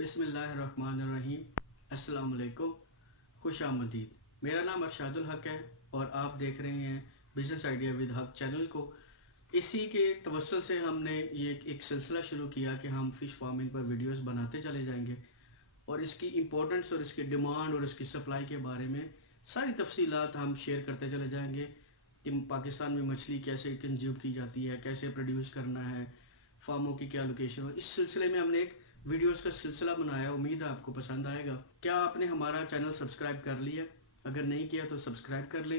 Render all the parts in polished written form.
बिस्मिल्लाहिर्रहमानिर्रहीम। अस्सलाम वालेकुम, खुश आमदीद। मेरा नाम अरशादुल हक है और आप देख रहे हैं बिज़नेस आइडिया विद हक चैनल को। इसी के तवस्सुल से हमने ये एक सिलसिला शुरू किया कि हम फ़िश फार्मिंग पर वीडियोस बनाते चले जाएंगे और इसकी इम्पोर्टेंस और इसकी डिमांड और इसकी सप्लाई के बारे में सारी तफसीलात हम शेयर करते चले जाएंगे कि पाकिस्तान में मछली कैसे कंज्यूम की जाती है, कैसे प्रोड्यूस करना है, फार्मों की क्या लोकेशन हो। इस सिलसिले में हमने एक वीडियोस का सिलसिला बनाया। उम्मीद है आपको पसंद आएगा। क्या आपने हमारा चैनल सब्सक्राइब कर लिया? अगर नहीं किया तो सब्सक्राइब कर ले,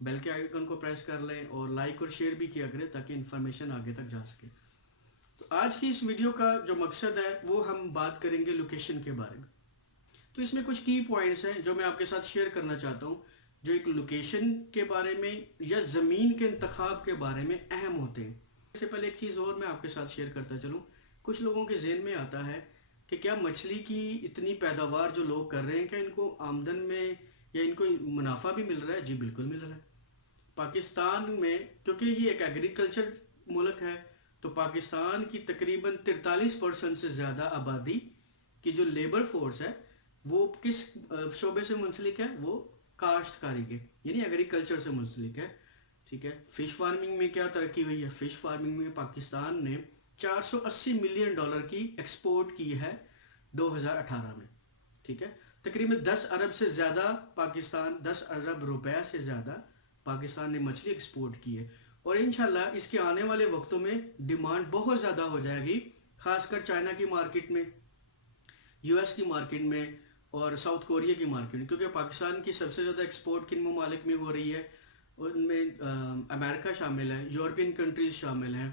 बेल के आइकन को प्रेस कर लें और लाइक और शेयर भी किया करें ताकि इन्फॉर्मेशन आगे तक जा सके। तो आज की इस वीडियो का जो मकसद है वो हम बात करेंगे लोकेशन के बारे में। तो इसमें कुछ की पॉइंट्स हैं जो मैं आपके साथ शेयर करना चाहता हूँ, जो एक लोकेशन के बारे में या ज़मीन के इंतखाब के बारे में अहम होते हैं। इससे पहले एक चीज़ और मैं आपके साथ शेयर करता चलूँ। कुछ लोगों के जहन में आता है कि क्या मछली की इतनी पैदावार जो लोग कर रहे हैं, क्या इनको आमदन में या इनको मुनाफा भी मिल रहा है? जी बिल्कुल मिल रहा है। पाकिस्तान में, क्योंकि ये एक एग्रीकल्चर मुल्क है, तो पाकिस्तान की तकरीबन 43% से ज़्यादा आबादी की जो लेबर फोर्स है वो किस शोबे से मुंसलिक है? वो काश्तकारी के यानी एग्रीकल्चर से मुंसलिक है। ठीक है। फ़िश फार्मिंग में क्या तरक्की हुई है? फ़िश फार्मिंग में पाकिस्तान ने 480 मिलियन डॉलर की एक्सपोर्ट की है 2018 में। ठीक है। तकरीबन 10 अरब से ज़्यादा पाकिस्तान 10 अरब रुपया से ज़्यादा पाकिस्तान ने मछली एक्सपोर्ट की है और इंशाल्लाह इसके आने वाले वक्तों में डिमांड बहुत ज़्यादा हो जाएगी, खासकर चाइना की मार्केट में, यूएस की मार्केट में और साउथ कोरिया की मार्केट में। क्योंकि पाकिस्तान की सबसे ज़्यादा एक्सपोर्ट किन ममालिक में हो रही है? उनमें अमेरिका शामिल है, यूरोपियन कंट्रीज़ शामिल हैं,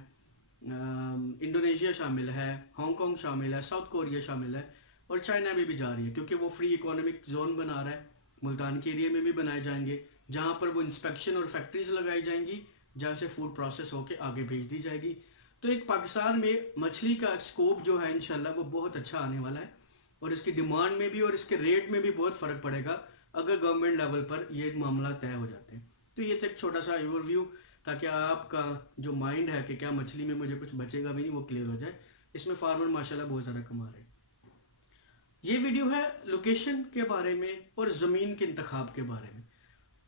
इंडोनेशिया शामिल है, हांगकांग शामिल है, साउथ कोरिया शामिल है और चाइना में भी जा रही है क्योंकि वो फ्री इकोनॉमिक जोन बना रहा है। मुल्तान के एरिया में भी बनाए जाएंगे जहाँ पर वो इंस्पेक्शन और फैक्ट्रीज लगाई जाएंगी जहाँ से फूड प्रोसेस होके आगे भेज दी जाएगी। तो एक पाकिस्तान में मछली का स्कोप जो है इंशाल्लाह वो बहुत अच्छा आने वाला है और इसकी डिमांड में भी और इसके रेट में भी बहुत फ़र्क पड़ेगा अगर गवर्नमेंट लेवल पर ये मामला तय हो जाते हैं। तो ये एक छोटा सा ओवरव्यू ताकि आपका जो माइंड है कि क्या मछली में मुझे कुछ बचेगा भी नहीं वो क्लियर हो जाए। इसमें फार्मर माशाल्लाह बहुत ज़्यादा कमा रहे हैं। ये वीडियो है लोकेशन के बारे में और ज़मीन के इंतखाब के बारे में।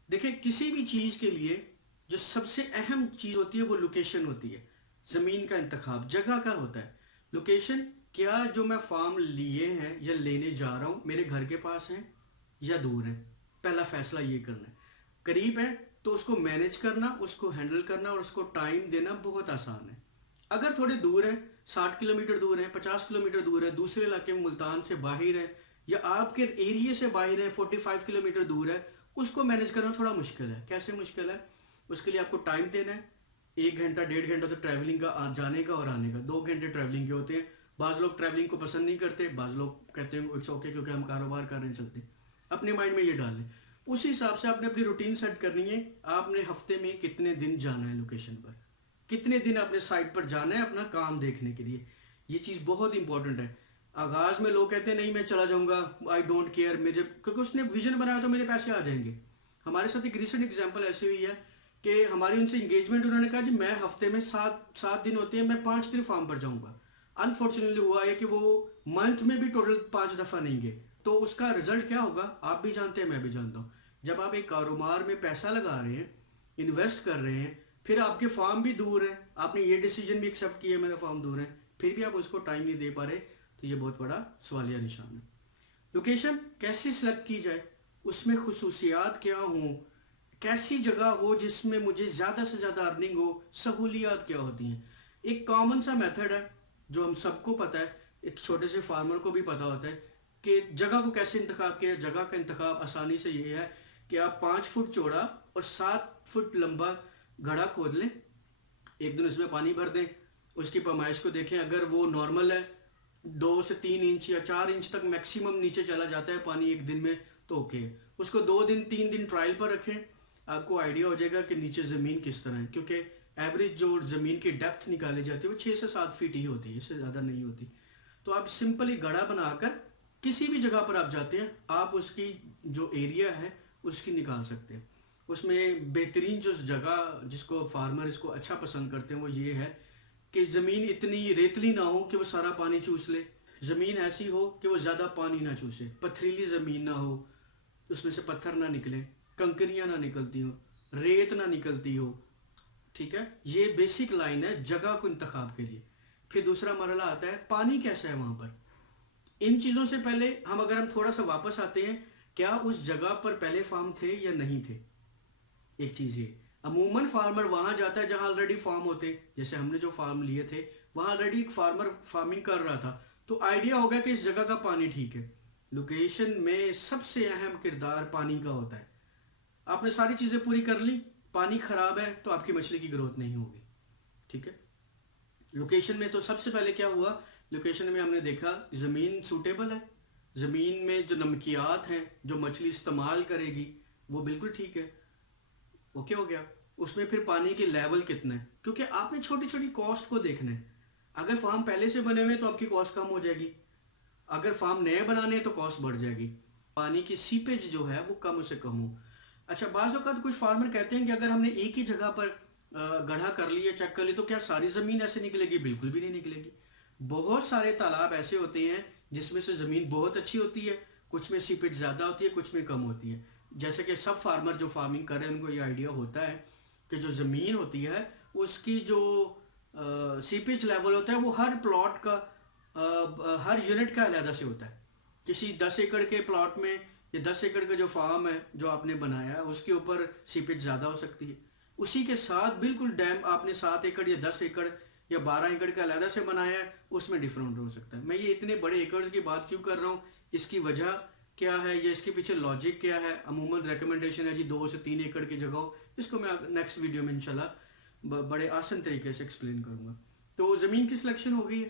देखिए, किसी भी चीज़ के लिए जो सबसे अहम चीज़ होती है वो लोकेशन होती है। ज़मीन का इंतखाब जगह का होता है। लोकेशन, क्या जो मैं फार्म लिए हैं या लेने जा रहा हूँ मेरे घर के पास हैं या दूर हैं? पहला फैसला ये करना है। करीब है तो उसको मैनेज करना, उसको हैंडल करना और उसको टाइम देना बहुत आसान है। अगर थोड़े दूर है, 60 किलोमीटर दूर है, 50 किलोमीटर दूर है, दूसरे इलाके में मुल्तान से बाहर है या आपके एरिया से बाहर है, 45 किलोमीटर दूर है, उसको मैनेज करना थोड़ा मुश्किल है। कैसे मुश्किल है? उसके लिए आपको टाइम देना है। 1 घंटा 1.5 घंटा तो ट्रैवलिंग का, जाने का और आने का, 2 घंटे ट्रैवलिंग के होते हैं। बाज़ लोग ट्रैवलिंग को पसंद नहीं करते, बाज़ लोग कहते हैं इट्स ओके क्योंकि हम कारोबार कर रहे हैं, चलते। अपने माइंड में ये डाल लें। उस हिसाब से आपने अपनी रूटीन सेट करनी है। आपने हफ्ते में कितने दिन जाना है लोकेशन पर, कितने दिन अपने साइट पर जाना है अपना काम देखने के लिए। ये चीज़ बहुत इंपॉर्टेंट है। आगाज़ में लोग कहते हैं नहीं मैं चला जाऊंगा, आई डोंट केयर, मुझे, क्योंकि उसने विजन बनाया तो मेरे पैसे आ जाएंगे। हमारे साथ एक रिसेंट एग्जाम्पल ऐसी हुई है कि हमारी उनसे इंगेजमेंट, उन्होंने कहा जी मैं हफ्ते में 7 दिन होते हैं, मैं 5 दिन फार्म पर जाऊँगा। अनफॉर्चुनेटली हुआ है कि वो मंथ में भी टोटल 5 दफ़ा नहीं गए। तो उसका रिजल्ट क्या होगा आप भी जानते हैं, मैं भी जानता हूँ। जब आप एक कारोबार में पैसा लगा रहे हैं, इन्वेस्ट कर रहे हैं, फिर आपके फार्म भी दूर है, आपने ये डिसीजन भी एक्सेप्ट किया मेरा फार्म दूर है, फिर भी आप उसको टाइम नहीं दे पा रहे, तो ये बहुत बड़ा सवालिया निशान है। लोकेशन कैसे सिलेक्ट की जाए, उसमें खुसूसियात क्या हों, कैसी जगह हो जिसमें मुझे ज़्यादा से ज़्यादा अर्निंग हो, सहूलियात क्या होती हैं। एक कॉमन सा मेथड है जो हम सबको पता है, एक छोटे से फार्मर को भी पता होता है कि जगह को कैसे इंतखाब किया। जगह का इंतखाब आसानी से ये है कि आप 5 फुट चौड़ा और 7 फुट लंबा घड़ा खोद लें, एक दिन उसमें पानी भर दें, उसकी पैमाइश को देखें। अगर वो नॉर्मल है, 2 से 3 इंच या 4 इंच तक मैक्सिमम नीचे चला जाता है पानी एक दिन में, तो ओके। उसको 2 दिन 3 दिन ट्रायल पर रखें, आपको आइडिया हो जाएगा कि नीचे ज़मीन किस तरह है। क्योंकि एवरेज जो ज़मीन की डेप्थ निकाली जाती है वो 6 से 7 फीट ही होती है, इससे ज़्यादा नहीं होती। तो आप सिंपली घड़ा बनाकर किसी भी जगह पर आप जाते हैं, आप उसकी जो एरिया है उसकी निकाल सकते हैं। उसमें बेहतरीन जो जगह जिसको फार्मर इसको अच्छा पसंद करते हैं वो ये है कि ज़मीन इतनी रेतली ना हो कि वो सारा पानी चूस ले, زمین ایسی ہو کہ وہ زیادہ پانی نہ چوسے، پتھریلی زمین نہ ہو، اس میں سے پتھر نہ نکلیں، کنکریاں نہ نکلتی ہوں، ریت نہ نکلتی ہو، ٹھیک ہے. یہ بیسک لائن ہے جگہ کو انتخاب کے لیے. پھر دوسرا مرحلہ آتا ہے پانی کیسا ہے وہاں پر. ان چیزوں سے پہلے اگر ہم تھوڑا سا واپس آتے ہیں، کیا اس جگہ پر پہلے فارم تھے یا نہیں تھے. ایک چیز یہ عموماً فارمر وہاں جاتا ہے جہاں آلریڈی فارم ہوتے، جیسے ہم نے جو فارم لیے تھے وہاں آلریڈی ایک فارمر فارمنگ کر رہا تھا، تو آئیڈیا ہوگا کہ اس جگہ کا پانی ٹھیک ہے. لوکیشن میں سب سے اہم کردار پانی کا ہوتا ہے. آپ نے ساری چیزیں پوری کر لی، پانی خراب ہے تو آپ کی مچھلی کی گروتھ نہیں ہوگی. ٹھیک ہے. لوکیشن میں تو سب سے پہلے کیا ہوا، لوکیشن میں ہم نے دیکھا زمین سوٹیبل ہے، زمین میں جو نمکیات ہیں جو مچھلی استعمال کرے گی وہ بالکل ٹھیک ہے. اوکے ہو گیا. اس میں پھر پانی کے لیول کتنا ہے، کیونکہ آپ نے چھوٹی چھوٹی کاسٹ کو دیکھنا ہے. اگر فارم پہلے سے بنے ہوئے تو آپ کی کاسٹ کم ہو جائے گی، اگر فارم نئے بنانے ہیں تو کاسٹ بڑھ جائے گی. پانی کی سیپیج جو ہے وہ کم سے کم ہو. اچھا، بعض اوقات کچھ فارمر کہتے ہیں کہ اگر ہم نے ایک ہی جگہ پر گڑھا کر لی یا چیک کر لی تو کیا ساری زمین ایسے نکلے گی؟ بالکل بھی نہیں نکلے گی. بہت سارے تالاب ایسے ہوتے ہیں جس میں سے زمین بہت اچھی ہوتی ہے، کچھ میں سیپیج زیادہ ہوتی ہے، کچھ میں کم ہوتی ہے. جیسے کہ سب فارمر جو فارمنگ کر رہے ہیں ان کو یہ آئیڈیا ہوتا ہے کہ جو زمین ہوتی ہے اس کی جو سیپیج لیول ہوتا ہے وہ ہر پلاٹ کا ہر یونٹ کا علیحدہ سے ہوتا ہے. کسی 10 ایکڑ کے پلاٹ میں یا 10 ایکڑ کا جو فارم ہے جو آپ نے بنایا ہے اس کے اوپر سیپیج زیادہ ہو سکتی ہے. اسی کے ساتھ بالکل ڈیم آپ نے 7 ایکڑ یا 10 ایکڑ یا 12 ایکڑ کا علیحدہ سے بنایا ہے، اس میں ڈفرینٹ ہو سکتا ہے. میں یہ اتنے بڑے ایکڑز کی بات کیوں کر رہا ہوں، اس کی وجہ کیا ہے یا اس کے پیچھے لاجک کیا ہے. عموماً ریکمنڈیشن ہے جی 2 سے 3 ایکڑ کی جگہ ہو. اس کو میں نیکسٹ ویڈیو میں انشاءاللہ بڑے آسان طریقے سے ایکسپلین کروں گا. تو زمین کی سلیکشن ہو گئی ہے،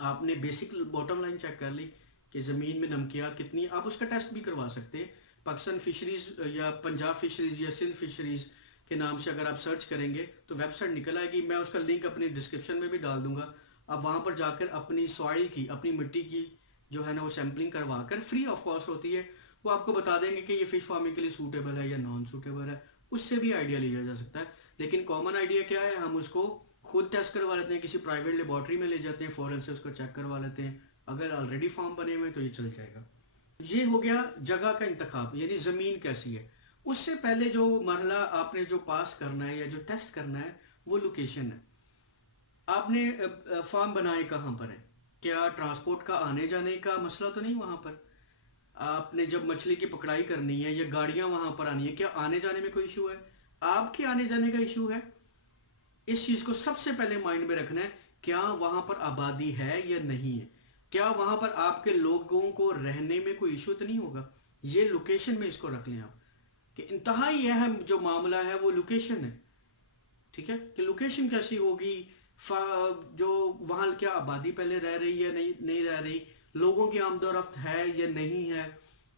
آپ نے بیسک باٹم لائن چیک کر لی کہ زمین میں نمکیات کتنی. آپ اس کا ٹیسٹ بھی کروا سکتے ہیں. پاکستان فشریز یا پنجاب فشریز یا سندھ فشریز کے نام سے اگر آپ سرچ کریں گے تو ویب سائٹ نکل آئے گی. میں اس کا لنک اپنی ڈسکرپشن میں بھی ڈال دوں گا. آپ وہاں پر جا کر اپنی سوائل کی، اپنی مٹی کی جو ہے نا وہ سیمپلنگ کروا کر فری آف کاسٹ ہوتی ہے، وہ آپ کو بتا دیں گے کہ یہ فش فارمنگ کے لیے سوٹیبل ہے یا نان سوٹیبل ہے. اس سے بھی آئیڈیا لیا جا سکتا ہے. لیکن کامن آئیڈیا کیا ہے، ہم اس کو خود ٹیسٹ کروا لیتے ہیں، کسی پرائیویٹ لیبارٹری میں لے جاتے ہیں، فورن سے اس کو چیک کروا لیتے ہیں. اگر آلریڈی فارم بنے ہوئے تو یہ چل جائے گا. یہ ہو گیا جگہ کا انتخاب، یعنی زمین کیسی ہے. اس سے پہلے جو مرحلہ آپ نے جو پاس کرنا ہے یا جو ٹیسٹ کرنا ہے وہ لوکیشن ہے. آپ نے فارم بنائے کہاں پر ہے، کیا ٹرانسپورٹ کا آنے جانے کا مسئلہ تو نہیں وہاں پر. آپ نے جب مچھلی کی پکڑائی کرنی ہے یا گاڑیاں وہاں پر آنی ہے، کیا آنے جانے میں کوئی ایشو ہے؟ آپ کے آنے جانے کا ایشو ہے. اس چیز کو سب سے پہلے مائنڈ میں رکھنا ہے. کیا وہاں پر آبادی ہے یا نہیں ہے، کیا وہاں پر آپ کے لوگوں کو رہنے میں کوئی ایشو تو نہیں ہوگا. یہ لوکیشن میں اس کو رکھ لیں آپ کہ انتہائی اہم جو معاملہ ہے وہ لوکیشن ہے. ٹھیک ہے، کہ لوکیشن کیسی ہوگی، جو وہاں کیا آبادی پہلے رہ رہی ہے نہیں رہ رہی، لوگوں کی آمد و رفت ہے یا نہیں ہے.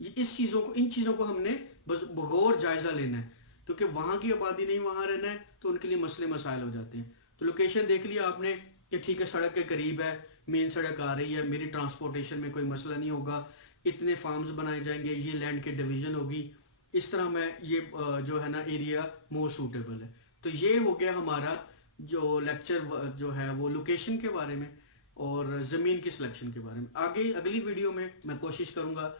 ان چیزوں کو ہم نے بغور جائزہ لینا ہے، کیونکہ وہاں کی آبادی نہیں وہاں رہنا ہے تو ان کے لیے مسئلے مسائل ہو جاتے ہیں. تو لوکیشن دیکھ لیا آپ نے کہ ٹھیک ہے سڑک کے قریب ہے، مین سڑک آ رہی ہے، میری ٹرانسپورٹیشن میں کوئی مسئلہ نہیں ہوگا، اتنے فارمز بنائے جائیں گے، یہ لینڈ کے ڈویژن ہوگی، اس طرح میں یہ جو ہے نا ایریا مور سوٹیبل ہے. تو یہ ہو گیا ہمارا جو لیکچر جو ہے وہ لوکیشن کے بارے میں اور زمین کی سلیکشن کے بارے میں. آگے اگلی ویڈیو میں کوشش کروں گا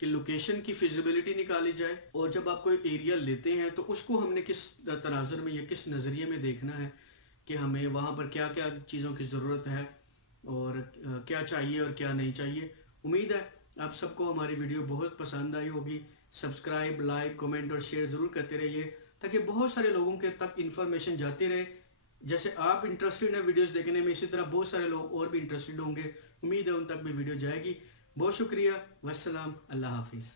کہ لوکیشن کی فیزیبلٹی نکالی جائے، اور جب آپ کوئی ایریا لیتے ہیں تو اس کو ہم نے کس تناظر میں یا کس نظریے میں دیکھنا ہے کہ ہمیں وہاں پر کیا کیا چیزوں کی ضرورت ہے اور کیا چاہیے اور کیا نہیں چاہیے. امید ہے آپ سب کو ہماری ویڈیو بہت پسند آئی ہوگی. سبسکرائب، لائک، کمنٹ اور شیئر ضرور کرتے رہیے تاکہ بہت سارے لوگوں کے تک انفارمیشن جاتی رہے. جیسے آپ انٹرسٹڈ ہیں ویڈیوز دیکھنے میں، اسی طرح بہت سارے لوگ اور بھی انٹرسٹڈ ہوں گے. امید ہے ان تک بھی ویڈیو جائے گی. بہت شکریہ، والسلام، اللہ حافظ.